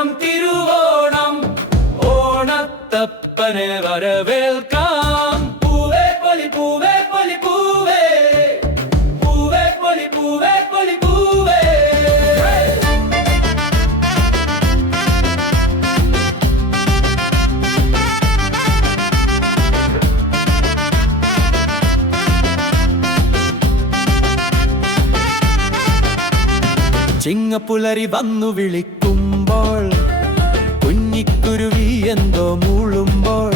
ഓണം തിരുവോണം ഓണത്തപ്പനെ വരവേൽക്കാം. പൂവേ പൊലി പൂവേ പൊലി പൂവേ, പൂവേ പൊലി പൂവേ പൊലി പൂവേ. ചിങ്ങപ്പുലരി വന്നു വിളിക്കുമ്പോൾ, കുഞ്ഞിക്കുരുവി എന്തോ മൂളുമ്പോൾ,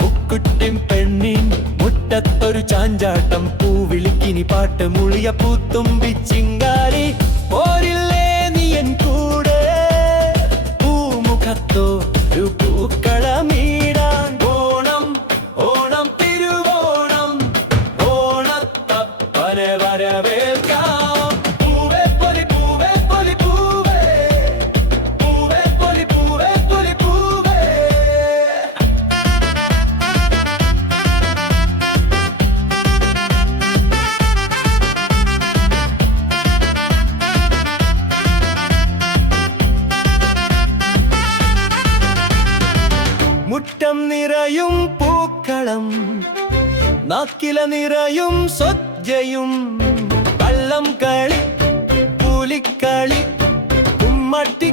മുക്കുട്ടിൻ പെണ്ണിൻ മുറ്റത്തൊരു ചാഞ്ചാട്ടം, പൂവിളിക്കിനി പാട്ട് മുളിയ പൂത്തുമ്പി ചിങ്കാരി. പോരില്ലേ നീ എൻ കൂടെ പൂമുഖത്തോ ഒരു പൂക്കളമീടാൻ. ഓണം ഓണം തിരുവോണം ഓണത്തപ്പനെ വരവേൽക്കാം. മുറ്റം നിറയും പൂക്കളം, നാക്കില നിറയും സദ്യയും, വള്ളം കളി പുലിക്കളി കുമ്മട്ടി